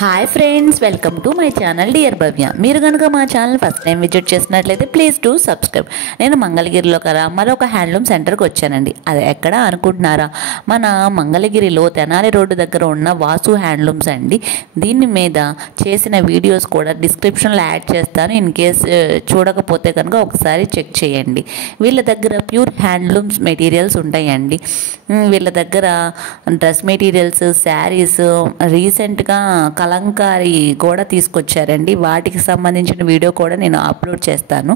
Hi friends, welcome to my channel dear Bhavya. మీరు కనుక మా ఛానల్ ఫస్ట్ టైం విజిట్ చేసినట్లయితే ప్లీజ్ డూ సబ్స్క్రైబ్. నేను మంగళగిరిలో కదా మరొక హ్యాండ్లూమ్ సెంటర్కి వచ్చానండి. అది ఎక్కడ అనుకుంటున్నారా? మన మంగళగిరిలో తెనాలి రోడ్డు దగ్గర ఉన్న వాసు హ్యాండ్లూమ్స్ అండి. దీని మీద చేసిన వీడియోస్ కూడా డిస్క్రిప్షన్లో యాడ్ చేస్తాను. ఇన్ కేస్ చూడకపోతే కనుక ఒకసారి చెక్ చేయండి. వీళ్ళ దగ్గర ప్యూర్ హ్యాండ్లూమ్స్ మెటీరియల్స్ ఉంటాయండి. వీళ్ళ దగ్గర డ్రెస్ మెటీరియల్స్, శారీస్, రీసెంట్గా కలంకారీ కూడా తీసుకొచ్చారండి. వాటికి సంబంధించిన వీడియో కూడా నేను అప్లోడ్ చేస్తాను.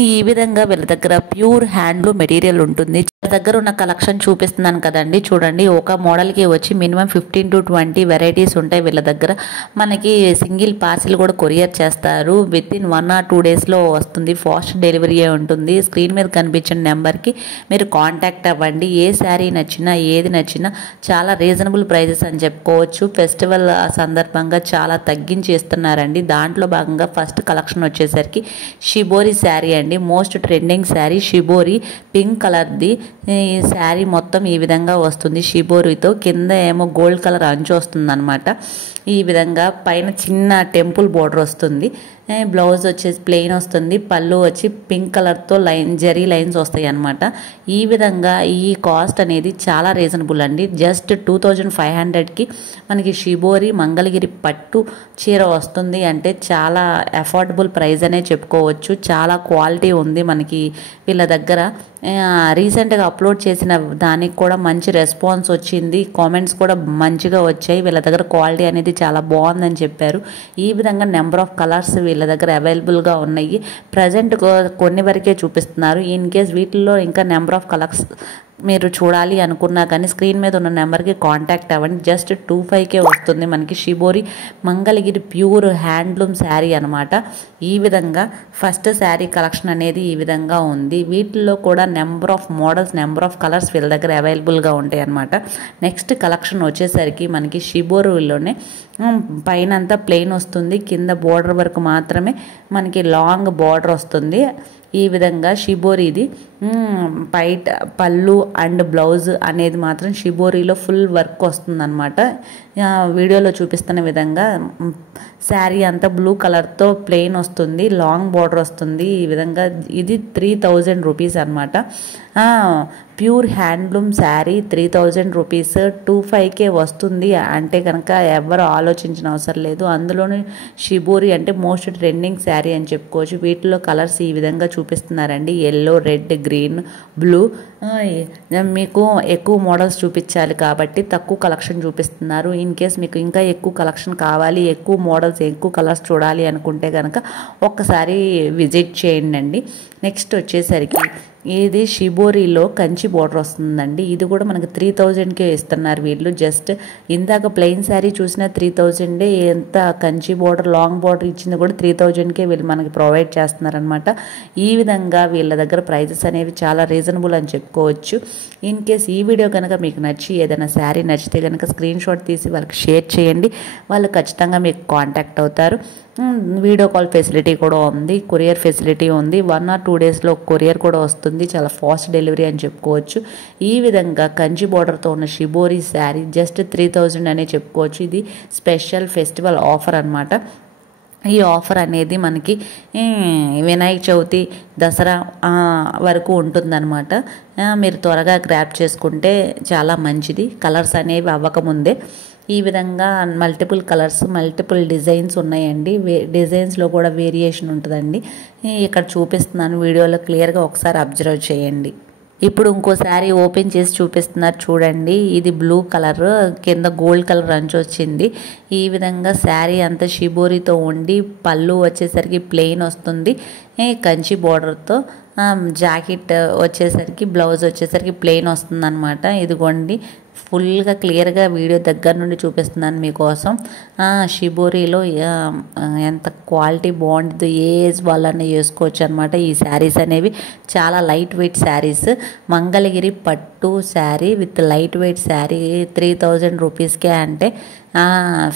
ఈ విధంగా వీళ్ళ దగ్గర ప్యూర్ హ్యాండ్లూమ్ మెటీరియల్ ఉంటుంది. వీళ్ళ దగ్గర ఉన్న కలెక్షన్ చూపిస్తున్నాను కదండి, చూడండి. ఒక మోడల్కి వచ్చి మినిమం 15 to 20 వెరైటీస్ ఉంటాయి వీళ్ళ దగ్గర. మనకి సింగిల్ పార్సిల్ కూడా కొరియర్ చేస్తారు. విత్ ఇన్ 1 or 2 డేస్లో వస్తుంది. ఫాస్ట్ డెలివరీ ఉంటుంది. స్క్రీన్ మీద కనిపించిన నెంబర్కి మీరు కాంటాక్ట్ అవ్వండి. ఏ శారీ నచ్చినా, ఏది నచ్చినా చాలా రీజనబుల్ ప్రైజెస్ అని చెప్పుకోవచ్చు. ఫెస్టివల్ సందర్భంగా చాలా తగ్గించి ఇస్తున్నారండి. దాంట్లో భాగంగా ఫస్ట్ కలెక్షన్ వచ్చేసరికి షిబోరి శారీ అండి. Most trending sari shibori, pink కలర్ది. ఈ శారీ మొత్తం ఈ విధంగా వస్తుంది. షిబోరితో కింద ఏమో గోల్డ్ కలర్ అంచు వస్తుంది అనమాట. ఈ విధంగా పైన చిన్న టెంపుల్ బోర్డర్ వస్తుంది. బ్లౌజ్ వచ్చేసి ప్లెయిన్ వస్తుంది. పళ్ళు వచ్చి పింక్ కలర్తో జరీ లైన్స్ వస్తాయి అన్నమాట. ఈ విధంగా ఈ కాస్ట్ అనేది చాలా రీజనబుల్ అండి. జస్ట్ 2500కి మనకి షిబోరి మంగళగిరి పట్టు చీర వస్తుంది అంటే చాలా అఫోర్డబుల్ ప్రైస్ అనే చెప్పుకోవచ్చు. చాలా క్వాలిటీ ఉంది మనకి వీళ్ళ దగ్గర. రీసెంట్గా అప్లోడ్ చేసిన దానికి కూడా మంచి రెస్పాన్స్ వచ్చింది. కామెంట్స్ కూడా మంచిగా వచ్చాయి. వీళ్ళ దగ్గర క్వాలిటీ అనేది చాలా బాగుందని చెప్పారు. ఈ విధంగా నెంబర్ ఆఫ్ కలర్స్ వీళ్ళ దగ్గర అవైలబుల్గా ఉన్నాయి. ప్రజెంట్ కొన్ని వరకే చూపిస్తున్నారు. ఇన్ కేస్ వీటిల్లో ఇంకా నెంబర్ ఆఫ్ కలర్స్ మీరు చూడాలి అనుకున్నా కానీ స్క్రీన్ మీద ఉన్న నెంబర్కి కాంటాక్ట్ అవ్వండి. జస్ట్ 25K వస్తుంది మనకి shibori Mangalagiri pure handloom sari అనమాట. ఈ విధంగా ఫస్ట్ శారీ కలెక్షన్ అనేది ఈ విధంగా ఉంది. వీటిల్లో కూడా number of models, number of colours వీళ్ళ దగ్గర అవైలబుల్గా ఉంటాయి అనమాట. నెక్స్ట్ కలెక్షన్ వచ్చేసరికి మనకి షిబోరిలోనే పైన అంతా ప్లెయిన్ వస్తుంది. కింద బోర్డర్ వరకు మాత్రమే మనకి లాంగ్ బోర్డర్ వస్తుంది. ఈ విధంగా షిబోరిది పైట పళ్ళు అండ్ బ్లౌజ్ అనేది మాత్రం షిబోరిలో ఫుల్ వర్క్ వస్తుంది అనమాట. వీడియోలో చూపిస్తున్న విధంగా శారీ అంతా బ్లూ కలర్తో ప్లెయిన్ వస్తుంది. లాంగ్ బార్డర్ వస్తుంది. ఈ విధంగా ఇది 3000 రూపీస్ అనమాట. Pure handloom sari 3000 rupees. 25K వస్తుంది అంటే కనుక ఎవరు ఆలోచించిన అవసరం లేదు. అందులోని షిబోరి అంటే మోస్ట్ ట్రెండింగ్ శారీ అని చెప్పుకోవచ్చు. వీటిలో కలర్స్ ఈ విధంగా చూపిస్తున్నారండి. Yellow, red, green, blue. మీకు ఎక్కువ మోడల్స్ చూపించాలి కాబట్టి తక్కువ కలెక్షన్ చూపిస్తున్నారు. ఇన్ కేస్ మీకు ఇంకా ఎక్కువ కలెక్షన్ కావాలి, ఎక్కువ మోడల్స్, ఎక్కువ కలర్స్ చూడాలి అనుకుంటే కనుక ఒక్కసారి విజిట్ చేయండి అండి. నెక్స్ట్ వచ్చేసరికి ఇది షిబోరిలో కంచి బోర్డర్ వస్తుందండి. ఇది కూడా మనకి 3000కే ఇస్తున్నారు వీళ్ళు. జస్ట్ ఇందాక ప్లెయిన్ శారీ చూసిన 3000, ఎంత కంచి బోర్డర్, లాంగ్ బోర్డర్ ఇచ్చింది కూడా 3000కే వీళ్ళు మనకి ప్రొవైడ్ చేస్తున్నారనమాట. ఈ విధంగా వీళ్ళ దగ్గర ప్రైజెస్ అనేవి చాలా రీజనబుల్ అని చెప్పుకోవచ్చు. ఇన్ కేస్ ఈ వీడియో కనుక మీకు నచ్చి ఏదైనా శారీ నచ్చితే కనుక స్క్రీన్ షాట్ తీసి వాళ్ళకి షేర్ చేయండి. వాళ్ళు ఖచ్చితంగా మీకు కాంటాక్ట్ అవుతారు. వీడియో కాల్ ఫెసిలిటీ కూడా ఉంది. కొరియర్ ఫెసిలిటీ ఉంది. 1 or 2 డేస్లో కొరియర్ కూడా వస్తుంది. చాలా ఫాస్ట్ డెలివరీ అని చెప్పుకోవచ్చు. ఈ విధంగా కంచి బోర్డర్తో ఉన్న షిబోరి శారీ జస్ట్ 3000 అనే చెప్పుకోవచ్చు. ఇది స్పెషల్ ఫెస్టివల్ ఆఫర్ అనమాట. ఈ ఆఫర్ అనేది మనకి వినాయక చవితి, దసరా వరకు ఉంటుందన్నమాట. మీరు త్వరగా గ్రాప్ చేసుకుంటే చాలా మంచిది. కలర్స్ అనేవి అవ్వకముందే ఈ విధంగా మల్టిపుల్ కలర్స్, మల్టిపుల్ డిజైన్స్ ఉన్నాయండి. డిజైన్స్లో కూడా వేరియేషన్ ఉంటుందండి. ఇక్కడ చూపిస్తున్నాను వీడియోలో క్లియర్గా ఒకసారి అబ్జర్వ్ చేయండి. ఇప్పుడు ఇంకోసారి ఓపెన్ చేసి చూపిస్తున్నారు చూడండి. ఇది బ్లూ కలర్, కింద గోల్డ్ కలర్ అంచు వచ్చింది. ఈ విధంగా శారీ అంతా షిబోరితో ఉండి పళ్ళు వచ్చేసరికి ప్లెయిన్ వస్తుంది కంచి బోర్డర్తో. జాకెట్ వచ్చేసరికి, బ్లౌజ్ వచ్చేసరికి ప్లెయిన్ వస్తుంది అనమాట. ఇదిగోండి ఫుల్గా క్లియర్గా వీడియో దగ్గర నుండి చూపిస్తున్నాను మీకోసం. షిబోరిలో ఎంత క్వాలిటీ బాగుంటుందో ఏ ఏజ్ వాళ్ళని వేసుకోవచ్చు అనమాట. ఈ శారీస్ అనేవి చాలా లైట్ వెయిట్ శారీస్. మంగళగిరి పట్టు పట్టు sari with light weight sari 3000 రూపీస్కే అంటే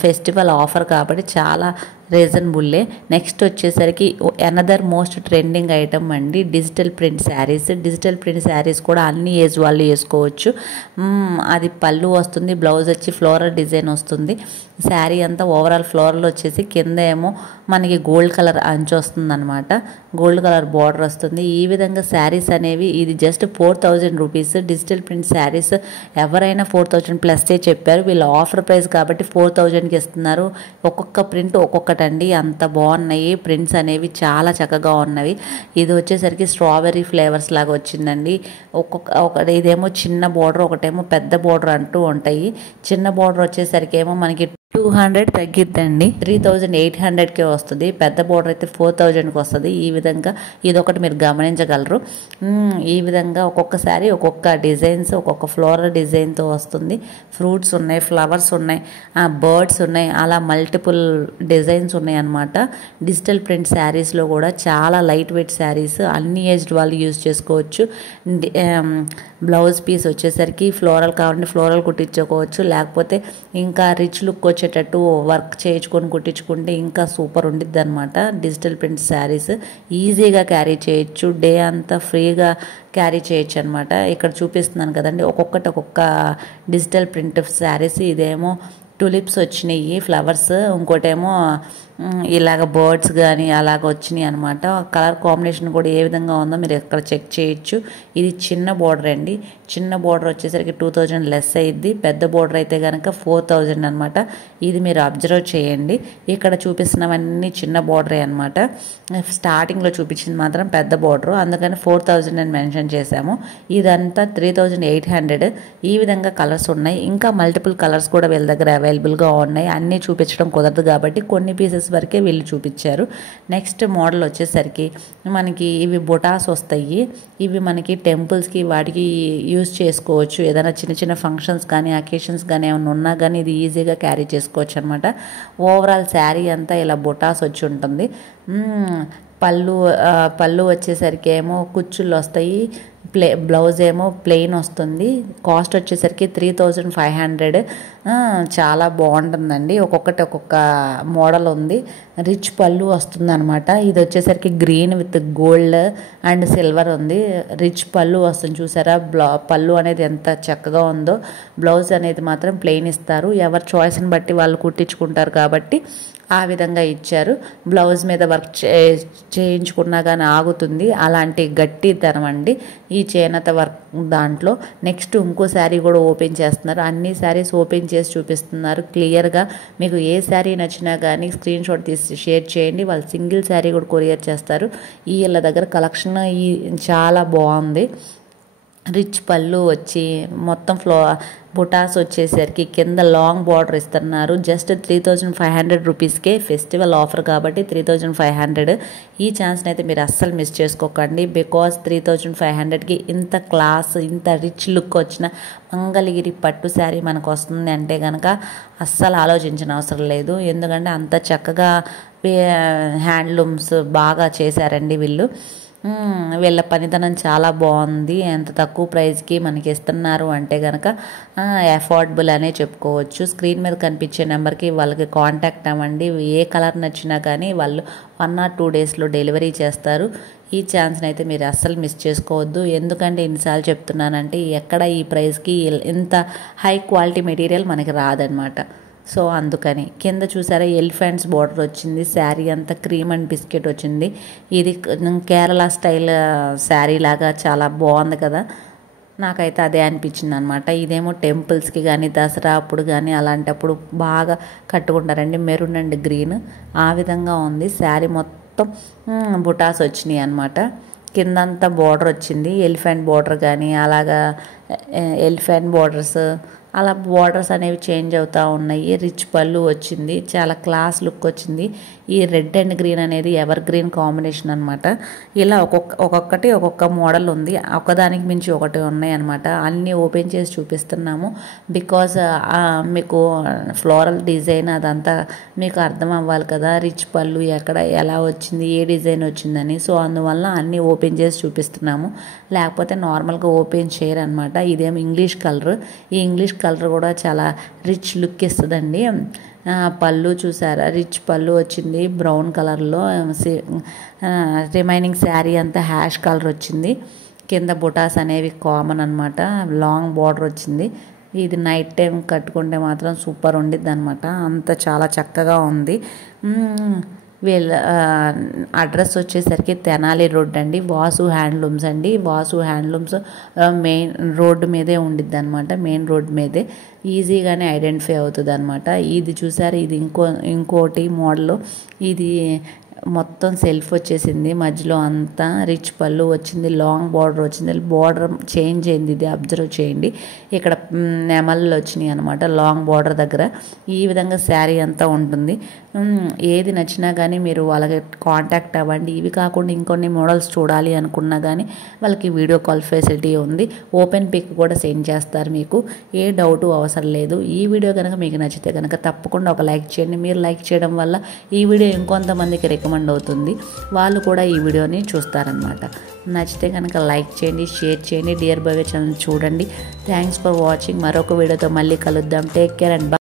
ఫెస్టివల్ ఆఫర్ కాబట్టి చాలా రీజనబుల్లే. నెక్స్ట్ వచ్చేసరికి అనదర్ మోస్ట్ ట్రెండింగ్ ఐటమ్ అండి digital print saris. Digital print saris కూడా అన్ని ఏజ్ వాళ్ళు వేసుకోవచ్చు. అది పళ్ళు వస్తుంది, బ్లౌజ్ వచ్చి ఫ్లోరల్ డిజైన్ వస్తుంది. శారీ అంతా ఓవరాల్ ఫ్లోరల్ వచ్చేసి కింద ఏమో మనకి గోల్డ్ కలర్ అంచు వస్తుంది అనమాట, గోల్డ్ కలర్ బార్డర్ వస్తుంది. ఈ విధంగా శారీస్ అనేవి ఇది just 4000 rupees. Digital print saris ఎవరైనా 4000 ప్లస్ే చెప్పారు, వీళ్ళు ఆఫర్ ప్రైస్ కాబట్టి 4000కి ఇస్తున్నారు. ఒక్కొక్క ప్రింట్ ఒక్కొక్కటండి, అంత బాగున్నాయి ప్రింట్స్ అనేవి, చాలా చక్కగా ఉన్నవి. ఇది వచ్చేసరికి స్ట్రాబెర్రీ ఫ్లేవర్స్ లాగా వచ్చిందండి. ఇదేమో చిన్న బార్డర్, ఒకటేమో పెద్ద బార్డర్ అంటూ ఉంటాయి. చిన్న బార్డర్ వచ్చేసరికి ఏమో మనకి 200 తగ్గిద్దండి, 3800కే వస్తుంది. పెద్ద బోర్డర్ అయితే 4000కి వస్తుంది. ఈ విధంగా ఇదొకటి మీరు గమనించగలరు. ఈ విధంగా ఒక్కొక్కసారి ఒక్కొక్క డిజైన్స్, ఒక్కొక్క ఫ్లోరల్ డిజైన్తో వస్తుంది. ఫ్రూట్స్ ఉన్నాయి, ఫ్లవర్స్ ఉన్నాయి, బర్డ్స్ ఉన్నాయి, అలా మల్టిపుల్ డిజైన్స్ ఉన్నాయి అన్నమాట. డిజిటల్ ప్రింట్ శారీస్లో కూడా చాలా లైట్ వెయిట్ శారీస్, అన్ని ఏజ్డ్ వాళ్ళు యూజ్ చేసుకోవచ్చు. బ్లౌజ్ పీస్ వచ్చేసరికి ఫ్లోరల్ కావాలంటే ఫ్లోరల్ కుట్టించుకోవచ్చు, లేకపోతే ఇంకా రిచ్ లుక్ వచ్చేటట్టు వర్క్ చేయించుకొని కుట్టించుకుంటే ఇంకా సూపర్ ఉండిద్ది అనమాట. డిజిటల్ ప్రింట్ శారీస్ ఈజీగా క్యారీ చేయొచ్చు, డే అంతా ఫ్రీగా క్యారీ చేయొచ్చు అనమాట. ఇక్కడ చూపిస్తున్నాను కదండి ఒక్కొక్కటి ఒక్కొక్క డిజిటల్ ప్రింట్ శారీస్. ఇదేమో టులిప్స్ వచ్చినాయి ఫ్లవర్స్, ఇంకోటేమో ఇలాగ బర్డ్స్ కానీ అలాగ వచ్చినాయి అనమాట. కలర్ కాంబినేషన్ కూడా ఏ విధంగా ఉందో మీరు ఇక్కడ చెక్ చేయొచ్చు. ఇది చిన్న బోర్డర్ అండి, చిన్న బోర్డర్ వచ్చేసరికి 2000 లెస్ అయ్యిద్ది, పెద్ద బోర్డర్ అయితే కనుక 4000 అనమాట. ఇది మీరు అబ్జర్వ్ చేయండి. ఇక్కడ చూపిస్తున్నవన్నీ చిన్న బోర్డరే అనమాట. స్టార్టింగ్లో చూపించింది మాత్రం పెద్ద బోర్డరు, అందుకని 4000 అని మెన్షన్ చేశాము. ఇదంతా 3800. ఈ విధంగా కలర్స్ ఉన్నాయి, ఇంకా మల్టిపుల్ కలర్స్ కూడా వీళ్ళ దగ్గర అవైలబుల్గా ఉన్నాయి. అన్నీ చూపించడం కుదరదు కాబట్టి కొన్ని పీసెస్ వరకే వీళ్ళు చూపించారు. నెక్స్ట్ మోడల్ వచ్చేసరికి మనకి ఇవి బొటాస్ వస్తాయి. ఇవి మనకి టెంపుల్స్కి వాటికి యూజ్ చేసుకోవచ్చు. ఏదైనా చిన్న చిన్న ఫంక్షన్స్ కానీ అకేషన్స్ కానీ ఏమైనా ఉన్నా కానీ ఇది ఈజీగా క్యారీ చేసుకోవచ్చు అనమాట. ఓవరాల్ శారీ అంతా ఇలా బొటాస్ వచ్చి ఉంటుంది. పళ్ళు వచ్చేసరికి ఏమో కుచ్చుళ్ళు వస్తాయి, బ్లౌజ్ ఏమో ప్లెయిన్ వస్తుంది. కాస్ట్ వచ్చేసరికి 3500. చాలా బాగుంటుందండి. ఒక్కొక్కటి ఒక్కొక్క మోడల్ ఉంది. రిచ్ పళ్ళు వస్తుంది అనమాట. ఇది వచ్చేసరికి green with gold and silver ఉంది. రిచ్ పళ్ళు వస్తుంది చూసారా, పళ్ళు అనేది ఎంత చక్కగా ఉందో. బ్లౌజ్ అనేది మాత్రం ప్లెయిన్ ఇస్తారు, ఎవరి చాయిస్ని బట్టి వాళ్ళు కుట్టించుకుంటారు కాబట్టి ఆ విధంగా ఇచ్చారు. బ్లౌజ్ మీద వర్క్ చేయించుకున్నా కానీ ఆగుతుంది, అలాంటి గట్టితనం అండి ఈ చేనేత వర్క్ దాంట్లో. నెక్స్ట్ ఇంకో శారీ కూడా ఓపెన్ చేస్తున్నారు. అన్ని శారీస్ ఓపెన్ చేసి చూపిస్తున్నారు క్లియర్గా. మీకు ఏ శారీ నచ్చినా కానీ స్క్రీన్ షాట్ తీసి షేర్ చేయండి, వాళ్ళు సింగిల్ శారీ కూడా కొరియర్ చేస్తారు. వీళ్ళ దగ్గర కలెక్షన్ చాలా బాగుంది. రిచ్ పళ్ళు వచ్చి మొత్తం బుటాస్ వచ్చేసరికి కింద లాంగ్ బార్డర్ ఇస్తున్నారు. జస్ట్ 3500 రూపీస్కే ఫెస్టివల్ ఆఫర్ కాబట్టి 3500. ఈ ఛాన్స్ని అయితే మీరు అస్సలు మిస్ చేసుకోకండి. బికాజ్ 3500కి ఇంత క్లాస్, ఇంత రిచ్ లుక్ వచ్చిన మంగళగిరి పట్టు శారీ మనకు వస్తుంది అంటే కనుక అస్సలు ఆలోచించిన అవసరం లేదు. ఎందుకంటే అంత చక్కగా హ్యాండ్లూమ్స్ బాగా చేశారండి వీళ్ళు. వీళ్ళ పనితనం చాలా బాగుంది. ఎంత తక్కువ ప్రైస్కి మనకి ఇస్తున్నారు అంటే కనుక అఫోర్డబుల్ అనే చెప్పుకోవచ్చు. స్క్రీన్ మీద కనిపించే నెంబర్కి వాళ్ళకి కాంటాక్ట్ అవ్వండి. ఏ కలర్ నచ్చినా కానీ వాళ్ళు 1 or 2 డేస్లో డెలివరీ చేస్తారు. ఈ ఛాన్స్ని అయితే మీరు అస్సలు మిస్ చేసుకోవద్దు. ఎందుకంటే ఎన్నిసార్లు చెప్తున్నానంటే ఎక్కడ ఈ ప్రైస్కి ఇంత హై క్వాలిటీ మెటీరియల్ మనకి రాదనమాట. సో అందుకని కింద చూసారా ఎలిఫెంట్స్ బార్డర్ వచ్చింది. శారీ అంతా క్రీమ్ అండ్ బిస్కెట్ వచ్చింది. ఇది కేరళ స్టైల్ శారీ లాగా చాలా బాగుంది కదా, నాకైతే అదే అనిపించింది అనమాట. ఇదేమో టెంపుల్స్కి కానీ దసరా అప్పుడు కానీ అలాంటప్పుడు బాగా కట్టుకుంటారండి. మెరూన్ అండ్ గ్రీన్ ఆ విధంగా ఉంది. శారీ మొత్తం బుటాస్ వచ్చినాయి అనమాట. కిందంతా బార్డర్ వచ్చింది, ఎలిఫెంట్ బార్డర్ కానీ అలాగా ఎలిఫెంట్ బార్డర్స్ అలా బార్డర్స్ అనేవి చేంజ్ అవుతూ ఉన్నాయి. రిచ్ పళ్ళు వచ్చింది, చాలా క్లాస్ లుక్ వచ్చింది. ఈ రెడ్ అండ్ గ్రీన్ అనేది ఎవర్ గ్రీన్ కాంబినేషన్ అనమాట. ఇలా ఒక్కొక్కటి ఒక్కొక్క మోడల్ ఉంది, ఒకదానికి మించి ఒకటి ఉన్నాయి అనమాట. అన్నీ ఓపెన్ చేసి చూపిస్తున్నాము బికాజ్ మీకు ఫ్లోరల్ డిజైన్ అదంతా మీకు అర్థం అవ్వాలి కదా, రిచ్ పళ్ళు ఎక్కడ ఎలా వచ్చింది, ఏ డిజైన్ వచ్చిందని. సో అందువల్ల అన్నీ ఓపెన్ చేసి చూపిస్తున్నాము, లేకపోతే నార్మల్గా ఓపెన్ చేయరు అనమాట. ఇదేమో ఇంగ్లీష్ కలర్, ఈ ఇంగ్లీష్ కలర్ కూడా చాలా రిచ్ లుక్ ఇస్తుందండి. పళ్ళు చూసారా, రిచ్ పళ్ళు వచ్చింది బ్రౌన్ కలర్లో. రిమైనింగ్ శారీ అంతా హ్యాష్ కలర్ వచ్చింది. కింద బుటాస్ అనేవి కామన్ అనమాట. లాంగ్ బార్డర్ వచ్చింది. ఇది నైట్ టైం కట్టుకుంటే మాత్రం సూపర్ ఉండిద్ది అనమాట. అంత చాలా చక్కగా ఉంది. వీళ్ళ అడ్రస్ వచ్చేసరికి తెనాలి రోడ్ అండి, వాసు హ్యాండ్లూమ్స్ అండి. వాసు హ్యాండ్లూమ్స్ మెయిన్ రోడ్డు మీదే ఉండిద్ది అనమాట. మెయిన్ రోడ్ మీదే ఈజీగానే ఐడెంటిఫై అవుతుంది అనమాట. ఇది చూసారు, ఇది ఇంకోటి మోడల్. ఇది మొత్తం సెల్ఫ్ వచ్చేసింది, మధ్యలో అంతా రిచ్ పళ్ళు వచ్చింది, లాంగ్ బార్డర్ వచ్చింది. బార్డర్ చేంజ్ అయింది, ఇది అబ్జర్వ్ చేయండి. ఇక్కడ నెమళ్ళు వచ్చినాయి అనమాట లాంగ్ బార్డర్ దగ్గర. ఈ విధంగా శారీ అంతా ఉంటుంది. ఏది నచ్చినా కానీ మీరు వాళ్ళకి కాంటాక్ట్ అవ్వండి. ఇవి కాకుండా ఇంకొన్ని మోడల్స్ చూడాలి అనుకున్నా కానీ వాళ్ళకి వీడియో కాల్ ఫెసిలిటీ ఉంది. ఓపెన్ పిక్ కూడా సెండ్ చేస్తారు, మీకు ఏ డౌట్ అవసరం లేదు. ఈ వీడియో కనుక మీకు నచ్చితే కనుక తప్పకుండా ఒక లైక్ చేయండి. మీరు లైక్ చేయడం వల్ల ఈ వీడియో ఇంకొంతమందికి రికమెండ్ అవుతుంది, వాళ్ళు కూడా ఈ వీడియోని చూస్తారనమాట. నచ్చితే కనుక లైక్ చేయండి, షేర్ చేయండి. డియర్ భవ్య ఛానల్ చూడండి. Thanks for watching. మరొక వీడియోతో మళ్ళీ కలుద్దాం. Take care and